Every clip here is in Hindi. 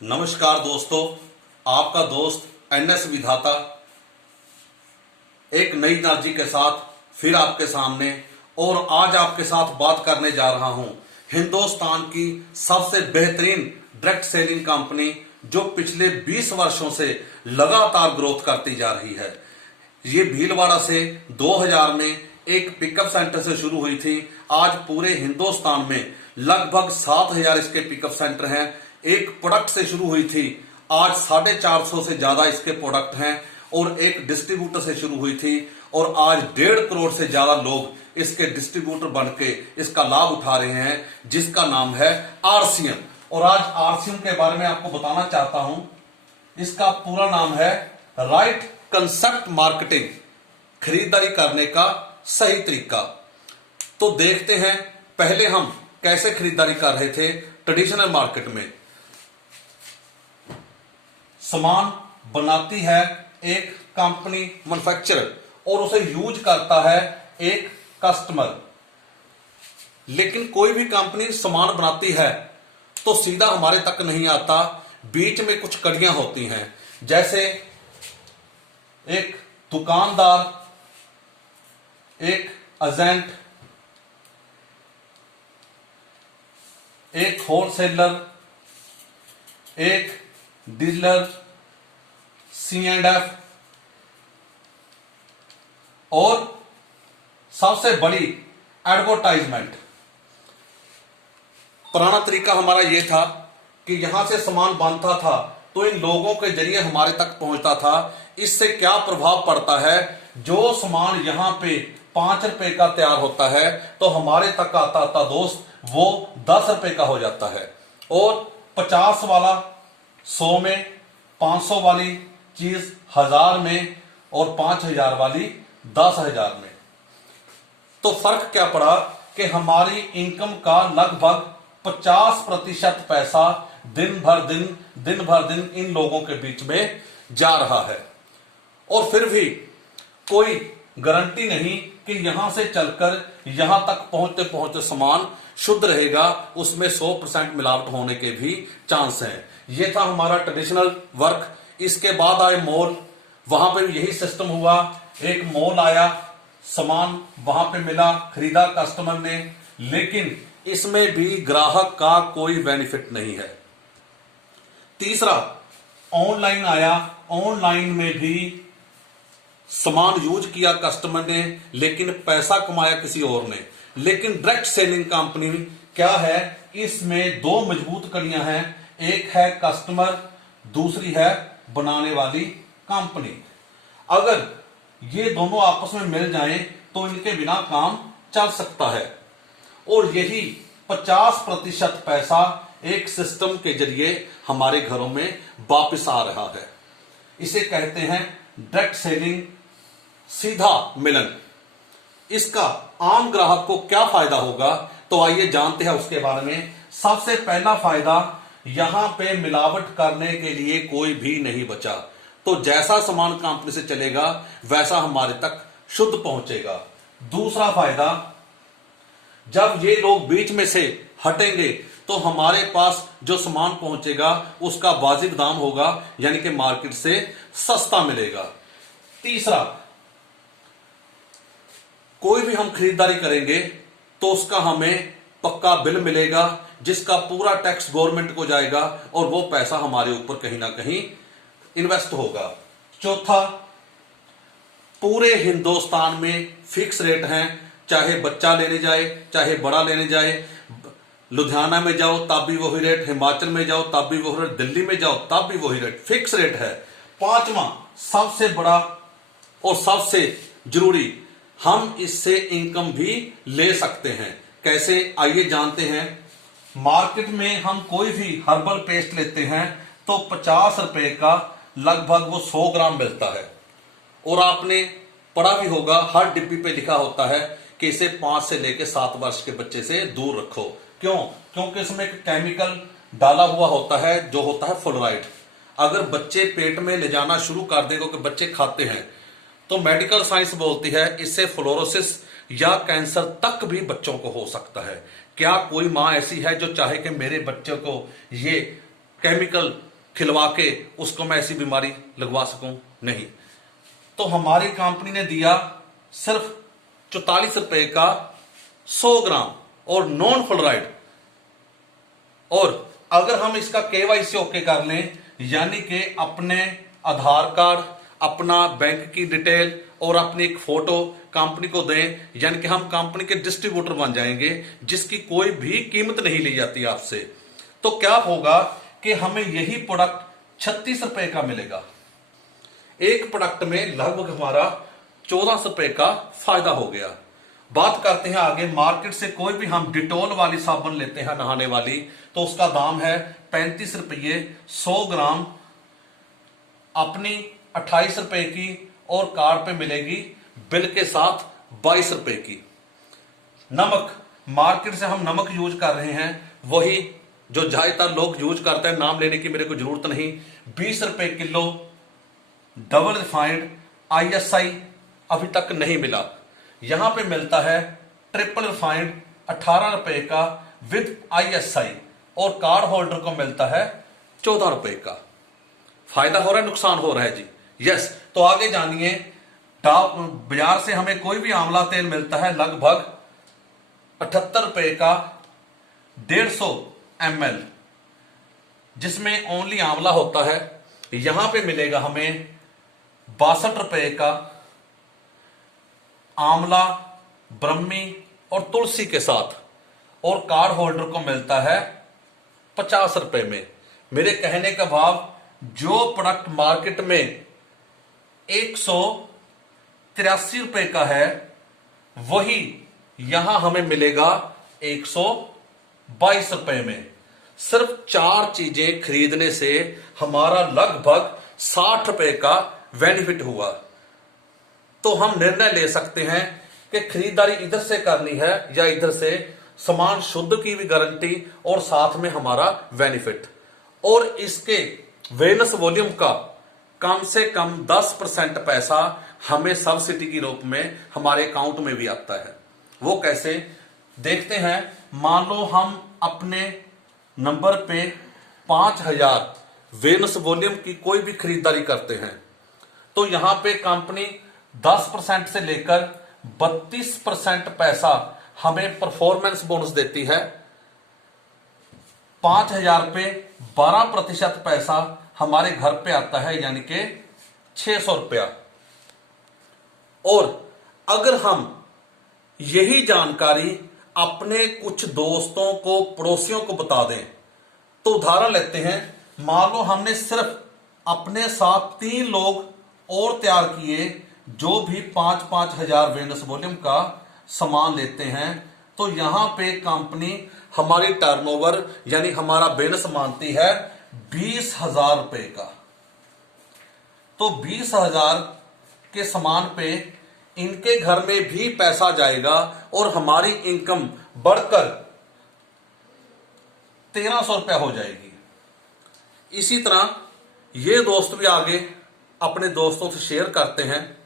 नमस्कार दोस्तों, आपका दोस्त एनएस विधाता एक नई एनर्जी के साथ फिर आपके सामने और आज आपके साथ बात करने जा रहा हूं हिंदुस्तान की सबसे बेहतरीन डायरेक्ट सेलिंग कंपनी जो पिछले 20 वर्षों से लगातार ग्रोथ करती जा रही है। ये भीलवाड़ा से 2000 में एक पिकअप सेंटर से शुरू हुई थी। आज पूरे हिंदुस्तान में लगभग 7000 इसके पिकअप सेंटर हैं। एक प्रोडक्ट से शुरू हुई थी, आज 450 से ज्यादा इसके प्रोडक्ट हैं और एक डिस्ट्रीब्यूटर से शुरू हुई थी और आज 1.5 करोड़ से ज्यादा लोग इसके डिस्ट्रीब्यूटर बनके इसका लाभ उठा रहे हैं, जिसका नाम है आरसीएम। और आज आरसीएम के बारे में आपको बताना चाहता हूं। इसका पूरा नाम है राइट कंसेप्ट मार्केटिंग, खरीदारी करने का सही तरीका। तो देखते हैं पहले हम कैसे खरीदारी कर रहे थे ट्रेडिशनल मार्केट में। सामान बनाती है एक कंपनी मैन्युफैक्चरर और उसे यूज करता है एक कस्टमर। लेकिन कोई भी कंपनी सामान बनाती है तो सीधा हमारे तक नहीं आता, बीच में कुछ कड़ियां होती हैं। जैसे एक दुकानदार, एक एजेंट, एक होलसेलर, एक डीलर, C&F और सबसे बड़ी एडवर्टाइजमेंट। पुराना तरीका हमारा यह था कि यहां से सामान बनता था तो इन लोगों के जरिए हमारे तक पहुंचता था। इससे क्या प्रभाव पड़ता है, जो सामान यहां पे 5 रुपए का तैयार होता है तो हमारे तक आता था दोस्त वो 10 रुपए का हो जाता है। और 50 वाला 100 में, 500 वाली चीज 1000 में और 5000 वाली 10,000 में। तो फर्क क्या पड़ा कि हमारी इनकम का लगभग 50% पैसा दिन भर दिन इन लोगों के बीच में जा रहा है। और फिर भी कोई गारंटी नहीं कि यहां से चलकर यहां तक पहुंचते पहुंचते सामान शुद्ध रहेगा, उसमें 100% मिलावट होने के भी चांस हैं। यह था हमारा ट्रेडिशनल वर्क। इसके बाद आए मॉल, वहां पे यही सिस्टम हुआ। एक मॉल आया, सामान वहां पे मिला, खरीदा कस्टमर ने, लेकिन इसमें भी ग्राहक का कोई बेनिफिट नहीं है। तीसरा ऑनलाइन आया, ऑनलाइन में भी सामान यूज किया कस्टमर ने लेकिन पैसा कमाया किसी और ने। लेकिन डायरेक्ट सेलिंग कंपनी क्या है, इसमें 2 मजबूत कड़ियां हैं। एक है कस्टमर, दूसरी है बनाने वाली कंपनी। अगर ये दोनों आपस में मिल जाएं तो इनके बिना काम चल सकता है। और यही 50% पैसा एक सिस्टम के जरिए हमारे घरों में वापस आ रहा है। इसे कहते हैं डायरेक्ट सेलिंग, सीधा मिलन। इसका आम ग्राहक को क्या फायदा होगा, तो आइए जानते हैं उसके बारे में। सबसे पहला फायदा, यहां पे मिलावट करने के लिए कोई भी नहीं बचा। तो जैसा सामान कंपनी से चलेगा वैसा हमारे तक शुद्ध पहुंचेगा। दूसरा फायदा, जब ये लोग बीच में से हटेंगे तो हमारे पास जो सामान पहुंचेगा उसका वाजिब दाम होगा, यानी कि मार्केट से सस्ता मिलेगा। तीसरा, कोई भी हम खरीदारी करेंगे तो उसका हमें पक्का बिल मिलेगा, जिसका पूरा टैक्स गवर्नमेंट को जाएगा और वो पैसा हमारे ऊपर कहीं ना कहीं इन्वेस्ट होगा। चौथा, पूरे हिंदुस्तान में फिक्स रेट हैं, चाहे बच्चा लेने जाए चाहे बड़ा लेने जाए। लुधियाना में जाओ तब भी वही रेट, हिमाचल में जाओ तब भी वही रेट, दिल्ली में जाओ तब भी वही रेट, फिक्स रेट है। पांचवा, सबसे बड़ा और सबसे जरूरी, हम इससे इनकम भी ले सकते हैं। कैसे, आइए जानते हैं। मार्केट में हम कोई भी हर्बल पेस्ट लेते हैं तो 50 रुपए का लगभग वो 100 ग्राम मिलता है। और आपने पढ़ा भी होगा, हर डिब्बी पे लिखा होता है कि इसे 5 से लेकर 7 वर्ष के बच्चे से दूर रखो। क्यों? क्योंकि इसमें एक केमिकल डाला हुआ होता है जो होता है फ्लोराइड। अगर बच्चे पेट में ले जाना शुरू कर दें, क्योंकि बच्चे खाते हैं, तो मेडिकल साइंस बोलती है इससे फ्लोरोसिस या कैंसर तक भी बच्चों को हो सकता है। क्या कोई मां ऐसी है जो चाहे कि मेरे बच्चों को ये केमिकल खिलवा के उसको मैं ऐसी बीमारी लगवा सकूं? नहीं। तो हमारी कंपनी ने दिया सिर्फ 44 रुपए का 100 ग्राम और नॉन फ्लोराइड। और अगर हम इसका केवाईसी ओके कर लें, यानी कि अपने आधार कार्ड, अपना बैंक की डिटेल और अपनी एक फोटो कंपनी को दें, यानी कि हम कंपनी के डिस्ट्रीब्यूटर बन जाएंगे जिसकी कोई भी कीमत नहीं ली जाती आपसे। तो क्या होगा कि हमें यही प्रोडक्ट 36 रुपए का मिलेगा। एक प्रोडक्ट में लगभग हमारा 14 रुपए का फायदा हो गया। बात करते हैं आगे। मार्केट से कोई भी हम डिटोल वाली साबुन लेते हैं नहाने वाली, तो उसका दाम है 35 रुपये 100 ग्राम, अपनी 28 रुपए की, और कार्ड पे मिलेगी बिल के साथ 22 रुपए की। नमक, मार्केट से हम नमक यूज कर रहे हैं वही जो ज्यादातर लोग यूज करते हैं, नाम लेने की मेरे को जरूरत नहीं, 20 रुपए किलो। डबल रिफाइंड ISI अभी तक नहीं मिला, यहां पे मिलता है ट्रिपल रिफाइंड 18 रुपए का विद ISI, और कार्ड होल्डर को मिलता है 14 रुपए का। फायदा हो रहा है, नुकसान हो रहा है जी? यस। तो आगे जानिए। बाजार से हमें कोई भी आंवला तेल मिलता है लगभग 78 रुपए का 150 ml, जिसमें ओनली आंवला होता है। यहां पे मिलेगा हमें 62 रुपए का आंवला, ब्रह्मी और तुलसी के साथ, और कार्ड होल्डर को मिलता है 50 रुपए में। मेरे कहने का भाव, जो प्रोडक्ट मार्केट में 183 रुपए का है वही यहां हमें मिलेगा 122 रुपए में। सिर्फ 4 चीजें खरीदने से हमारा लगभग 60 रुपए का बेनिफिट हुआ। तो हम निर्णय ले सकते हैं कि खरीदारी इधर से करनी है या इधर से, सामान शुद्ध की भी गारंटी और साथ में हमारा बेनिफिट। और इसके वेनस वॉल्यूम का कम से कम 10% पैसा हमें सब्सिडी के रूप में हमारे अकाउंट में भी आता है। वो कैसे, देखते हैं। मान लो हम अपने नंबर पे 5000 वेनस वॉल्यूम की कोई भी खरीदारी करते हैं, तो यहां पे कंपनी 10% से लेकर 32% पैसा हमें परफॉर्मेंस बोनस देती है। 5000 पे 12% पैसा हमारे घर पे आता है, यानी कि 600 रुपया। और अगर हम यही जानकारी अपने कुछ दोस्तों को, पड़ोसियों को बता दें, तो उदाहरण लेते हैं। मान लो हमने सिर्फ अपने साथ 3 लोग और तैयार किए जो भी 5-5 हजार वेनस वॉल्यूम का सामान लेते हैं, तो यहां पे कंपनी हमारी टर्नओवर यानी हमारा बेनस मानती है 20,000 रुपए का। तो 20,000 के सामान पे इनके घर में भी पैसा जाएगा और हमारी इनकम बढ़कर 1300 रुपया हो जाएगी। इसी तरह ये दोस्त भी आगे अपने दोस्तों से शेयर करते हैं,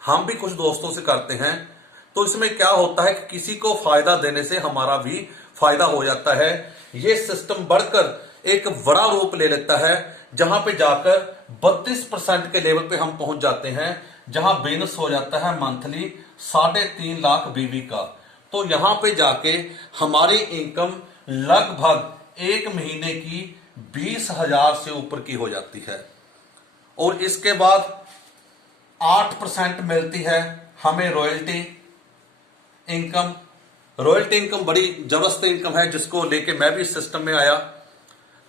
हम भी कुछ दोस्तों से करते हैं। तो इसमें क्या होता है कि किसी को फायदा देने से हमारा भी फायदा हो जाता है। ये सिस्टम बढ़कर एक बड़ा रूप ले लेता है, जहां पे जाकर 32% के लेवल पे हम पहुंच जाते हैं, जहां बोनस हो जाता है मंथली 3.5 लाख बीवी का। तो यहां पे जाके हमारी इनकम लगभग एक महीने की 20,000 से ऊपर की हो जाती है। और इसके बाद 8% मिलती है हमें रॉयल्टी इनकम। रॉयल्टी इनकम बड़ी जबरदस्त इनकम है, जिसको लेके मैं भी इस सिस्टम में आया।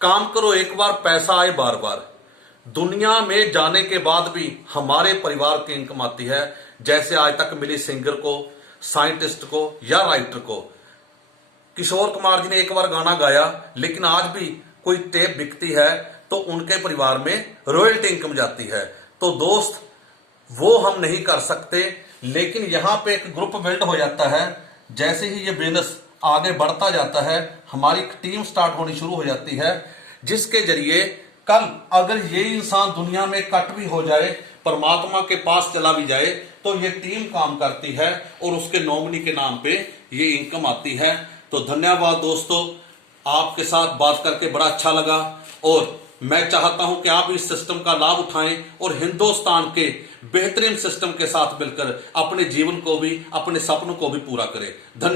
काम करो एक बार, पैसा आए बार बार। दुनिया में जाने के बाद भी हमारे परिवार की इनकम आती है, जैसे आज तक मिली सिंगर को, साइंटिस्ट को या राइटर को। किशोर कुमार जी ने एक बार गाना गाया, लेकिन आज भी कोई टेप बिकती है तो उनके परिवार में रॉयल्टी इनकम जाती है। तो दोस्त, वो हम नहीं कर सकते, लेकिन यहां पे एक ग्रुप बिल्ड हो जाता है। जैसे ही ये बिजनेस आगे बढ़ता जाता है, हमारी टीम स्टार्ट होनी शुरू हो जाती है, जिसके जरिए कल अगर ये इंसान दुनिया में कट भी हो जाए, परमात्मा के पास चला भी जाए, तो ये टीम काम करती है और उसके नॉमिनी के नाम पे ये इनकम आती है। तो धन्यवाद दोस्तों, आपके साथ बात करके बड़ा अच्छा लगा। और मैं चाहता हूं कि आप इस सिस्टम का लाभ उठाएं और हिंदुस्तान के बेहतरीन सिस्टम के साथ मिलकर अपने जीवन को भी, अपने सपनों को भी पूरा करें। धन्यवाद।